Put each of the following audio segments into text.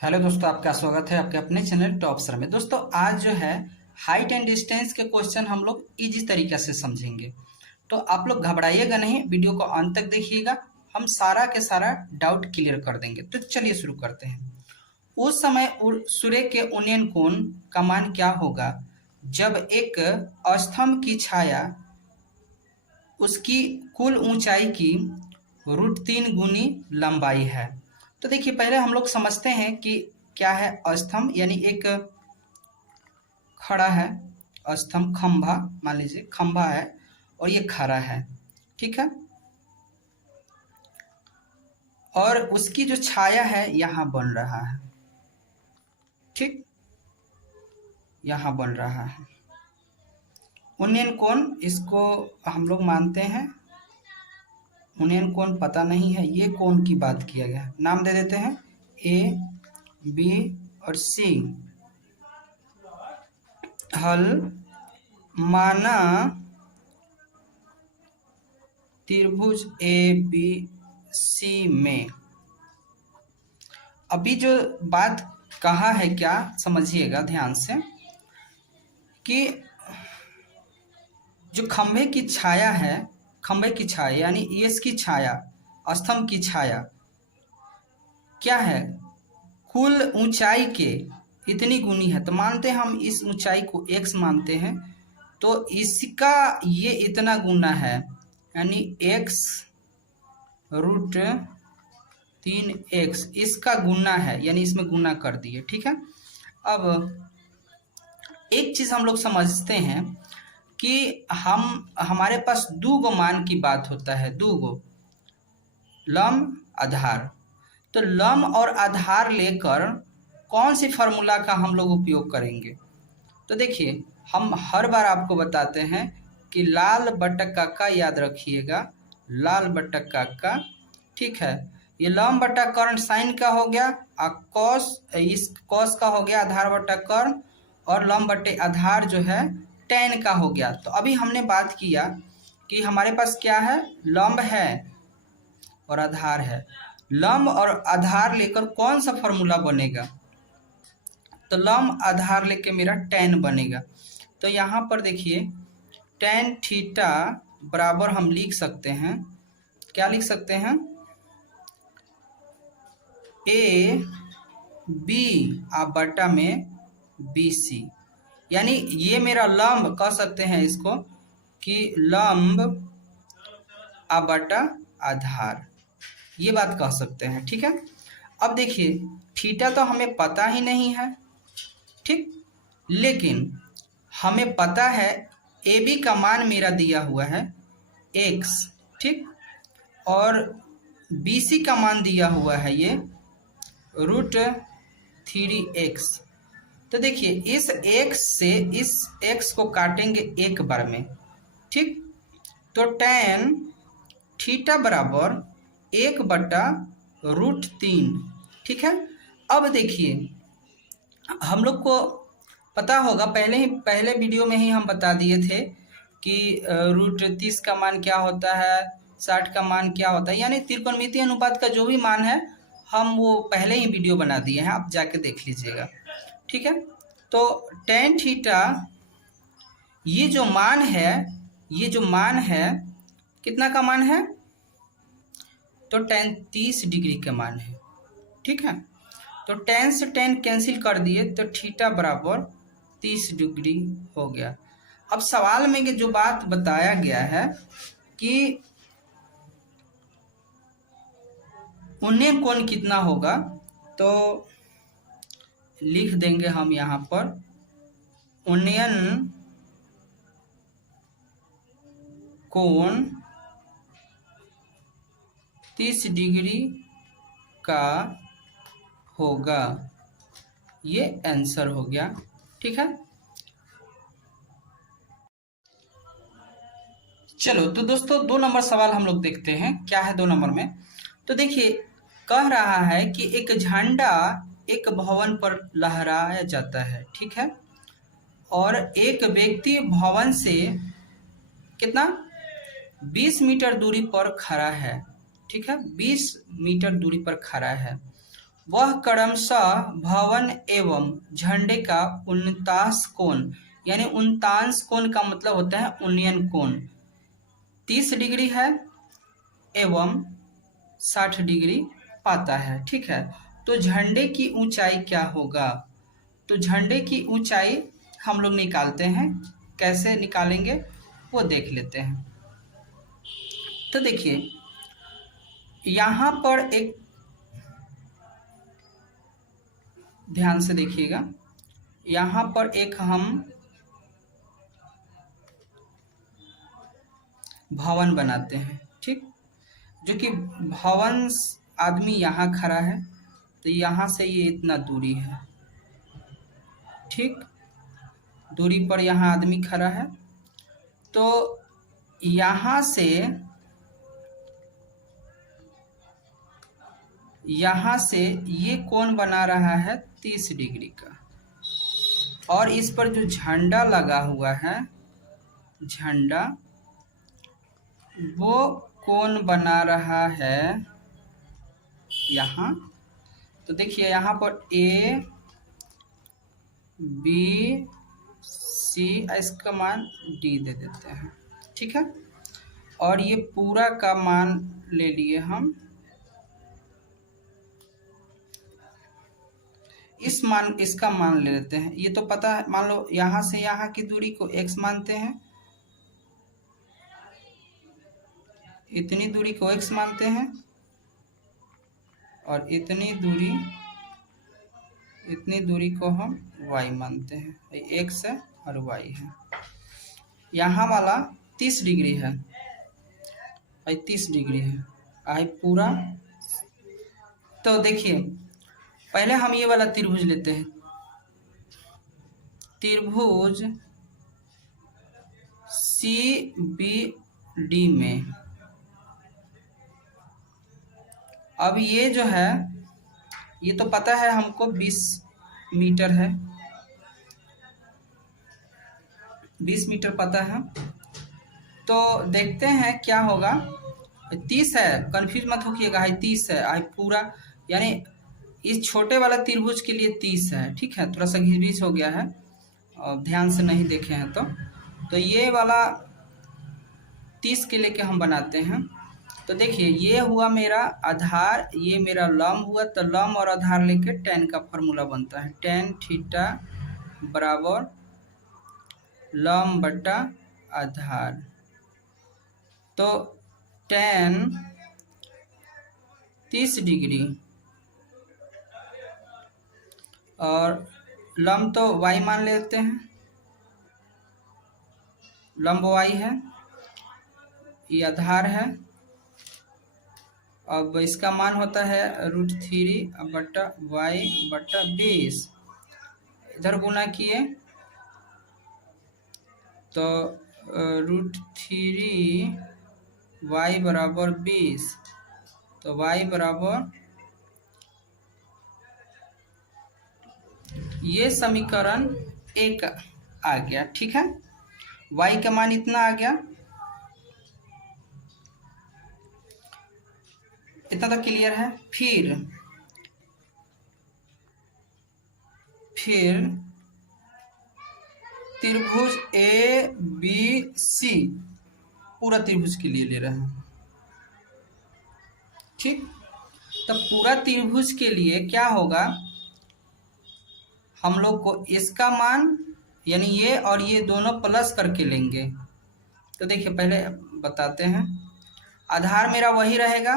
Hello दोस्तों, आपका स्वागत है आपके अपने चैनल टॉप सर में। दोस्तों आज जो है हाइट एंड डिस्टेंस के क्वेश्चन हम लोग इजी तरीके से समझेंगे, तो आप लोग घबराइएगा नहीं, वीडियो को अंत तक देखिएगा। हम सारा के सारा डाउट क्लियर कर देंगे। तो चलिए शुरू करते हैं। उस समय सूर्य के उन्नयन कोण का मान क्या होगा जब एक स्तंभ की छाया उसकी कुल ऊंचाई की √3 गुनी लंबाई है। तो देखिए, पहले हम लोग समझते हैं कि क्या है स्तंभ, यानी एक खड़ा है स्तंभ, खंभा मान लीजिए, खंभा है और ये खड़ा है, ठीक है। और उसकी जो छाया है यहाँ बन रहा है, ठीक, यहाँ बन रहा है उन्नयन कोण। इसको हम लोग मानते हैं उन्नयन कोण, पता नहीं है, ये कोण की बात किया गया है, नाम दे देते हैं ए, बी और सी। हल माना त्रिभुज ए बी सी में। अभी जो बात कहा है, क्या समझिएगा ध्यान से, कि जो खंभे की छाया है, खंभे की छाया यानी इसकी छाया, स्तंभ की छाया क्या है, कुल ऊंचाई के इतनी गुनी है। तो मानते हैं हम इस ऊंचाई को x मानते हैं, तो इसका ये इतना गुना है, यानी x √3x इसका गुना है, यानी इसमें गुना कर दिए, ठीक है। अब एक चीज हम लोग समझते हैं कि हमारे पास दो गो मान की बात होता है, दो गो लंब आधार। तो लंब और आधार लेकर कौन सी फार्मूला का हम लोग उपयोग करेंगे। तो देखिए, हम हर बार आपको बताते हैं कि लाल बट्टा काका याद रखिएगा, लाल बट्टा काका, ठीक है। ये लंब बट्टा कर्ण साइन का हो गया, और कॉस, इस कॉस का हो गया आधार बट्टा कर्ण, और लंब बट्टे आधार जो है tan का हो गया। तो अभी हमने बात किया कि हमारे पास क्या है, लंब है और आधार है। लंब और आधार लेकर कौन सा फॉर्मूला बनेगा, तो लंब आधार लेके मेरा tan बनेगा। तो यहाँ पर देखिए tan थीटा बराबर हम लिख सकते हैं, क्या लिख सकते हैं, ए बी बटा में बी सी, यानी ये मेरा लंब कह सकते हैं इसको कि लंब बटा आधार, ये बात कह सकते हैं, ठीक है। अब देखिए, थीटा तो हमें पता ही नहीं है, ठीक, लेकिन हमें पता है ए बी का मान मेरा दिया हुआ है x, ठीक, और बी सी का मान दिया हुआ है ये √3x। तो देखिए, इस x से इस x को काटेंगे एक बार में, ठीक, तो tan थीटा बराबर 1/√3, ठीक है। अब देखिए, हम लोग को पता होगा, पहले वीडियो में ही हम बता दिए थे कि √30 का मान क्या होता है, 60 का मान क्या होता है, यानी त्रिकोणमितीय अनुपात का जो भी मान है हम वो पहले ही वीडियो बना दिए हैं, आप जाके देख लीजिएगा, ठीक है। तो tan थीटा ये जो मान है, ये जो मान है कितना का मान है, तो tan 30 डिग्री का मान है, ठीक है। तो tan से tan कैंसिल कर दिए, तो थीटा बराबर 30 डिग्री हो गया। अब सवाल में जो बात बताया गया है कि उन्नयन कोण कितना होगा, तो लिख देंगे हम यहाँ पर उन्नयन कोण 30 डिग्री का होगा, ये आंसर हो गया, ठीक है। चलो, तो दोस्तों 2 नंबर सवाल हम लोग देखते हैं, क्या है 2 नंबर में। तो देखिए, कह रहा है कि एक झंडा एक भवन पर लहराया जाता है, ठीक है, और एक व्यक्ति भवन से कितना 20 मीटर दूरी पर खड़ा है, ठीक है, 20 मीटर दूरी पर खड़ा है। वह क्रमशः भवन एवं झंडे का 49 कोण, यानी 49 कोण का मतलब होता है उन्नयन कोण, 30 डिग्री है एवं 60 डिग्री पाता है। ठीक है, तो झंडे की ऊंचाई क्या होगा? तो झंडे की ऊंचाई हम लोग निकालते हैं, कैसे निकालेंगे वो देख लेते हैं। तो देखिए यहाँ पर एक, ध्यान से देखिएगा, यहाँ पर एक हम भवन बनाते हैं, ठीक, जो कि भवन आदमी यहाँ खड़ा है, तो यहाँ से ये इतना दूरी है, ठीक, दूरी पर यहाँ आदमी खड़ा है, तो यहाँ से ये कोण बना रहा है 30 डिग्री का, और इस पर जो झंडा लगा हुआ है, झंडा, वो कोण बना रहा है यहाँ। तो देखिए यहाँ पर ए बी सी, इसका मान डी दे देते हैं, ठीक है, और ये पूरा का मान ले लिए हम, इसका मान ले लेते हैं। ये तो पता है, मान लो यहाँ से यहाँ की दूरी को x मानते हैं, इतनी दूरी को x मानते हैं, और इतनी दूरी को हम y मानते हैं, x है और y है। यहाँ वाला 30 डिग्री है, 30 डिग्री है, आई पूरा। तो देखिए पहले हम ये वाला त्रिभुज लेते हैं, त्रिभुज CBD में, अब ये जो है, ये तो पता है हमको 20 मीटर है, 20 मीटर पता है, तो देखते हैं क्या होगा। 30 है, कंफ्यूज मत होइएगा, 30 है, आई पूरा, यानी इस छोटे वाला त्रिभुज के लिए 30 है, ठीक है, थोड़ा सा घिस हो गया है और ध्यान से नहीं देखे हैं, तो ये वाला 30 के लेके हम बनाते हैं। तो देखिए ये हुआ मेरा आधार, ये मेरा लंब हुआ, तो लंब और आधार लेके tan का फॉर्मूला बनता है, tan थीटा बराबर लंब बटा आधार। तो tan 30 डिग्री और लंब तो y मान लेते हैं, लंब y है, ये आधार है, अब इसका मान होता है √3 बटा y बटा 20, इधर गुना किए तो √3 y बराबर 20, तो y बराबर, ये समीकरण 1 आ गया, ठीक है, y का मान इतना आ गया, इतना तो क्लियर है। फिर त्रिभुज ABC पूरा त्रिभुज के लिए ले रहे हैं, ठीक, तब पूरा त्रिभुज के लिए क्या होगा, हम लोग को इसका मान, यानी ये और ये दोनों प्लस करके लेंगे। तो देखिए पहले बताते हैं, आधार मेरा वही रहेगा,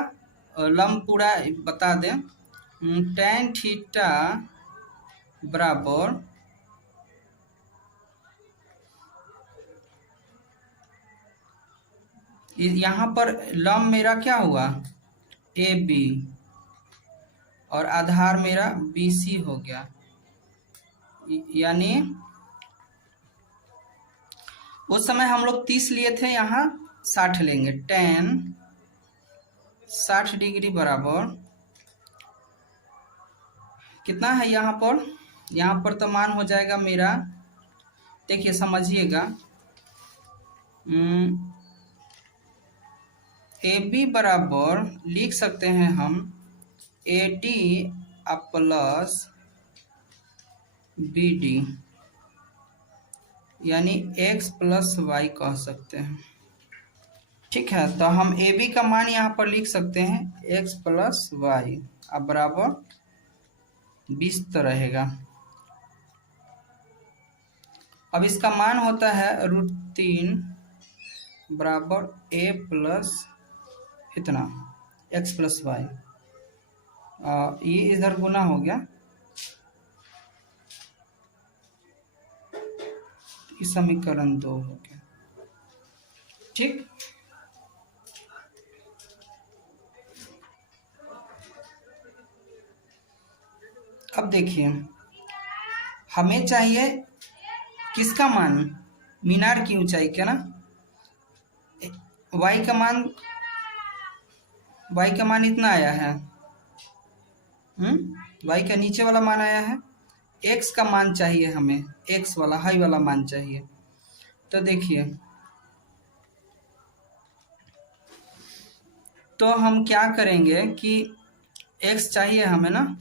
लंब पूरा बता दें, tan थीटा बराबर यहाँ पर लंब मेरा क्या हुआ AB और आधार मेरा BC हो गया, यानी उस समय हम लोग 30 लिए थे, यहाँ 60 लेंगे, tan 60 डिग्री बराबर कितना है यहाँ पर तो मान हो जाएगा मेरा, देखिए समझिएगा, AB बराबर लिख सकते हैं हम 80 प्लस बी डी, यानी x प्लस वाई कह सकते हैं। ठीक है, तो हम ए बी का मान यहाँ पर लिख सकते हैं x प्लस वाई, अब बराबर 20 तो रहेगा। अब इसका मान होता है √3 बराबर a प्लस इतना x प्लस वाई, ये इधर गुना हो गया, इस समीकरण 2 हो गया। ठीक, अब देखिए हमें चाहिए किसका मान, मीनार की ऊंचाई क्या ना, y का मान इतना आया है, y का नीचे वाला मान आया है, x का मान चाहिए हमें, x वाला हाई वाला मान चाहिए। तो देखिए, तो हम क्या करेंगे कि x चाहिए हमें ना,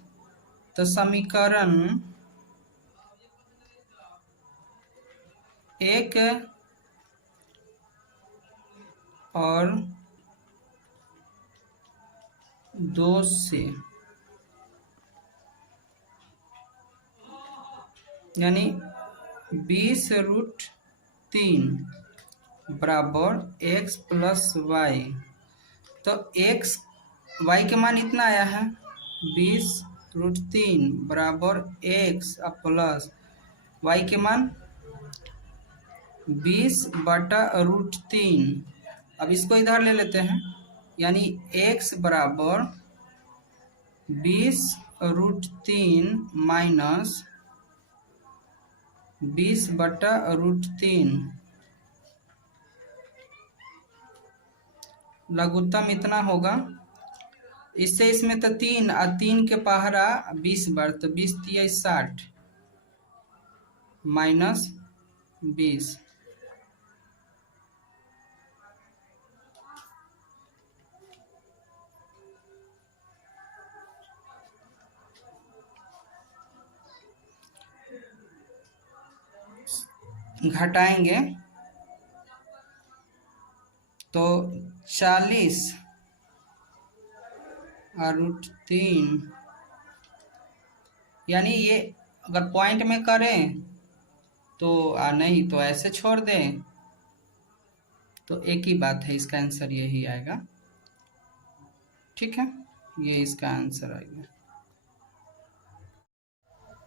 तो समीकरण 1 और 2 से, यानी 20√3 बराबर x प्लस वाई, तो x y के मान इतना आया है 20√3 बराबर x प्लस y के मान 20/√3। अब इसको इधर ले लेते हैं, यानी x बराबर 20√3 माइनस 20/√3, लघुत्तम इतना होगा। इससे इसमें तो 3 और 3 के पहरा 20 बार, तो 20 × 60 माइनस 20, घटाएंगे तो 40/√3, यानी ये अगर पॉइंट में करें तो नहीं तो ऐसे छोड़ दें, तो एक ही बात है, इसका आंसर यही आएगा। ठीक है, ये इसका आंसर आएगा।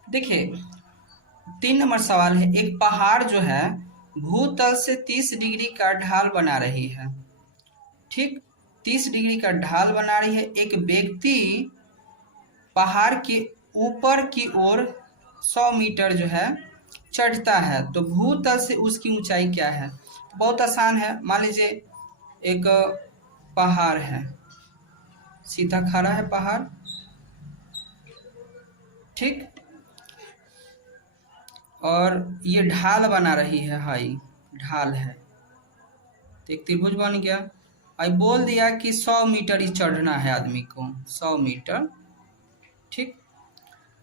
देखिए 3 नंबर सवाल है, एक पहाड़ जो है भूतल से 30 डिग्री का ढाल बना रही है। ठीक, 30 डिग्री का ढाल बना रही है। एक व्यक्ति पहाड़ के ऊपर की ओर 100 मीटर जो है चढ़ता है, तो भूतल से उसकी ऊंचाई क्या है। बहुत आसान है, मान लीजिए एक पहाड़ है, सीधा खड़ा है पहाड़, ठीक, और ये ढाल बना रही है, हाई ढाल है, तो एक त्रिभुज बन गया। अब बोल दिया कि 100 मीटर ही चढ़ना है आदमी को, 100 मीटर, ठीक,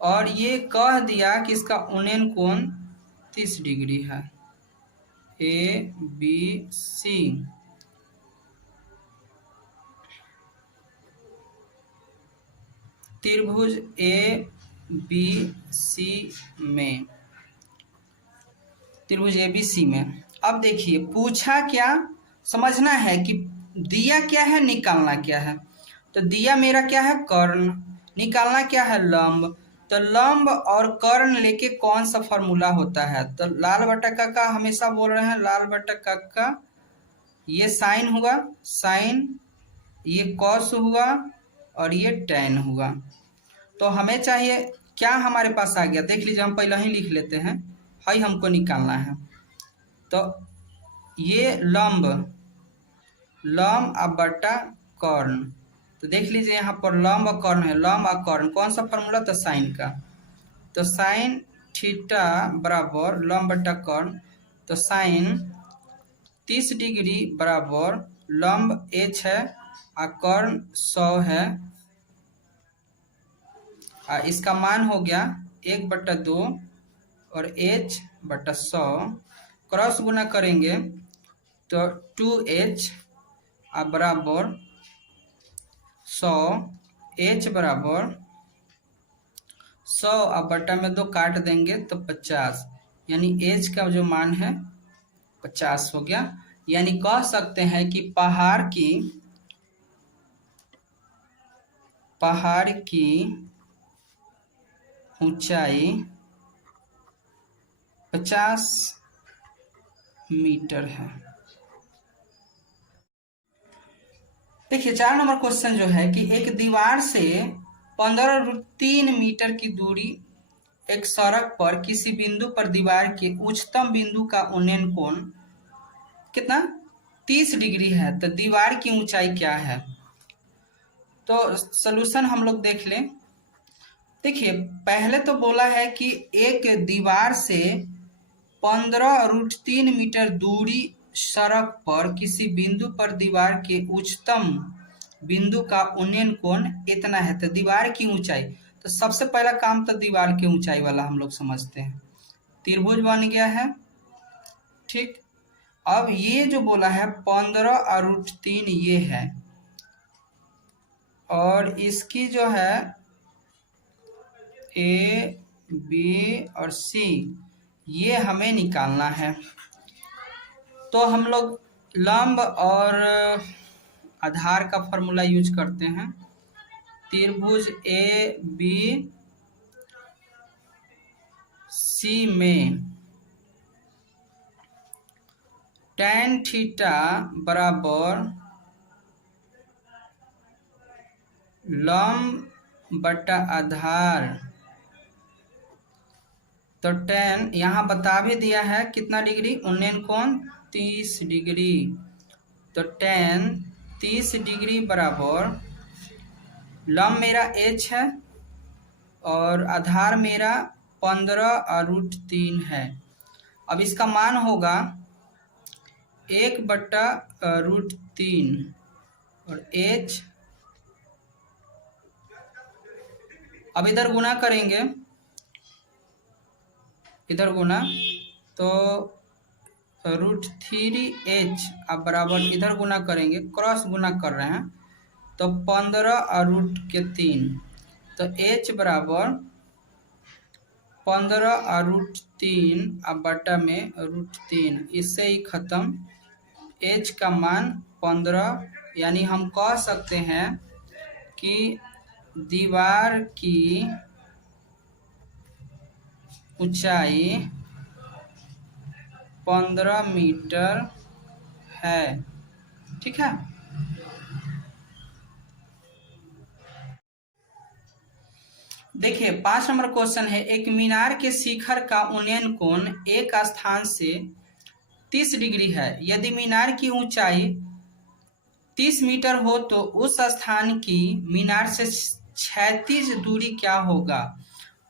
और ये कह दिया कि इसका उन्नयन कोण 30 डिग्री है, ABC। त्रिभुज ABC में, त्रिभुज ABC में। अब देखिए पूछा क्या, समझना है कि दिया क्या है, निकालना क्या है। तो दिया मेरा क्या है, कर्ण, निकालना क्या है, लंब। तो लंब और कर्ण लेके कौन सा फॉर्मूला होता है, तो लाल बटा का हमेशा बोल रहे हैं, लाल बटा का, ये साइन हुआ, साइन, ये कॉस हुआ, और ये टैन हुआ। तो हमें चाहिए क्या, हमारे पास आ गया, देख लीजिए, हम पहले ही लिख लेते हैं, हाई हमको निकालना है। तो ये लंब अब बटा कर्ण, तो देख लीजिए यहाँ पर लंब और कर्ण है, लंब और कर्ण कौन सा फॉर्मूला, तो साइन का, तो साइन थीटा बराबर लंब बटा कर्ण, तो साइन 30 डिग्री बराबर लंब h है और कर्ण 100 है, इसका मान हो गया 1/2 और h बटा 100, क्रॉस गुना करेंगे तो 2h बराबर 100, h बराबर 100 अब बटा में 2 काट देंगे तो 50, यानी h का जो मान है 50 हो गया। यानी कह सकते हैं कि पहाड़ की ऊंचाई 50 मीटर है। देखिए 4 नंबर क्वेश्चन जो है कि एक दीवार से 15√3 मीटर की दूरी एक सड़क पर किसी बिंदु पर दीवार के उच्चतम बिंदु का उन्नयन कोण कितना 30 डिग्री है, तो दीवार की ऊंचाई क्या है। तो सॉल्यूशन हम लोग देख लें। देखिए पहले तो बोला है कि एक दीवार से 15√3 मीटर दूरी सड़क पर किसी बिंदु पर दीवार के उच्चतम बिंदु का उन्नयन कोण इतना है, तो दीवार की ऊंचाई। तो सबसे पहला काम तो दीवार की ऊंचाई वाला हम लोग समझते हैं। त्रिभुज बन गया है, ठीक। अब ये जो बोला है 15√3 ये है, और इसकी जो है ए बी और सी ये हमें निकालना है। तो हम लोग लंब और आधार का फॉर्मूला यूज करते हैं। त्रिभुज ए बी सी में tan थीटा बराबर लंब बटा आधार, तो tan यहाँ बता भी दिया है कितना डिग्री, उन्नयन कोण 30 डिग्री। तो tan 30 डिग्री बराबर लंब मेरा h है और आधार मेरा 15√3 है। अब इसका मान होगा 1/√3 और h, अब इधर गुना करेंगे, इधर गुना तो √3h अब बराबर इधर गुना करेंगे, क्रॉस गुना कर रहे हैं तो 15√3, तो h बराबर 15√3 अब बटा में √3, इससे ही खत्म। h का मान 15, यानी हम कह सकते हैं कि दीवार की ऊंचाई 15 मीटर है, ठीक है। देखिए 5 नंबर क्वेश्चन है, एक मीनार के शिखर का उन्नयन कोण एक स्थान से 30 डिग्री है। यदि मीनार की ऊंचाई 30 मीटर हो तो उस स्थान की मीनार से क्षैतिज दूरी क्या होगा।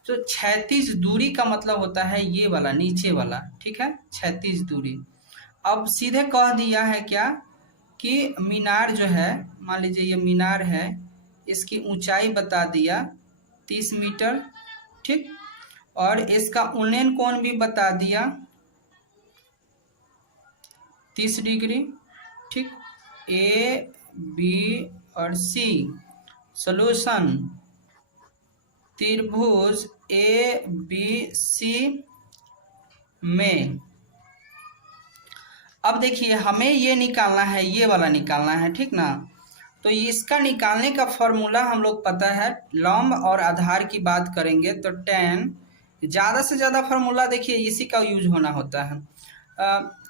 तो क्षैतिज दूरी का मतलब होता है ये वाला नीचे वाला, ठीक है, क्षैतिज दूरी। अब सीधे कह दिया है क्या कि मीनार जो है, मान लीजिए ये मीनार है, इसकी ऊंचाई बता दिया 30 मीटर, ठीक, और इसका उन्नयन कोण भी बता दिया 30 डिग्री, ठीक। ए बी और सी सॉल्यूशन त्रिभुज ए बी सी में, अब देखिए हमें ये निकालना है, ये वाला निकालना है, ठीक ना। तो इसका निकालने का फॉर्मूला हम लोग पता है, लंब और आधार की बात करेंगे तो tan, ज़्यादा से ज़्यादा फार्मूला देखिए इसी का यूज होना होता है,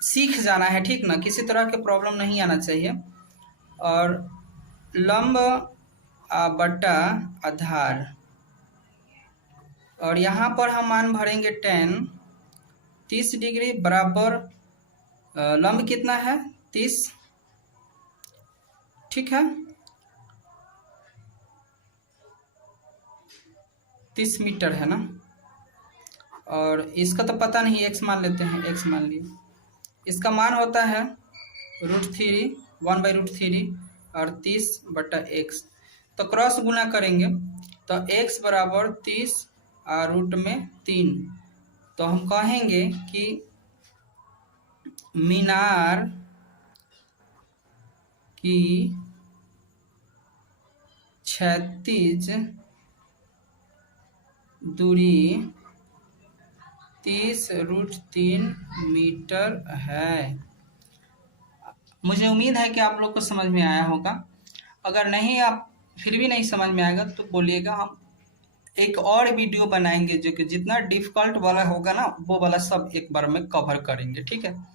सीख जाना है, ठीक ना, किसी तरह के प्रॉब्लम नहीं आना चाहिए। और लंब बटा आधार, और यहाँ पर हम मान भरेंगे tan 30 डिग्री बराबर लंब कितना है 30, ठीक है, 30 मीटर है ना। और इसका तो पता नहीं, x मान लेते हैं, x मान लिए, इसका मान होता है √3 1/√3 और 30/x। तो क्रॉस गुना करेंगे तो x बराबर 30 रूट में 3। तो हम कहेंगे कि मीनार की क्षैतिज दूरी 30√3 मीटर है। मुझे उम्मीद है कि आप लोग को समझ में आया होगा। अगर नहीं, आप फिर भी नहीं समझ में आएगा तो बोलिएगा, हम एक और वीडियो बनाएंगे जो कि जितना डिफिकल्ट वाला होगा ना वो वाला सब एक बार में कवर करेंगे, ठीक है।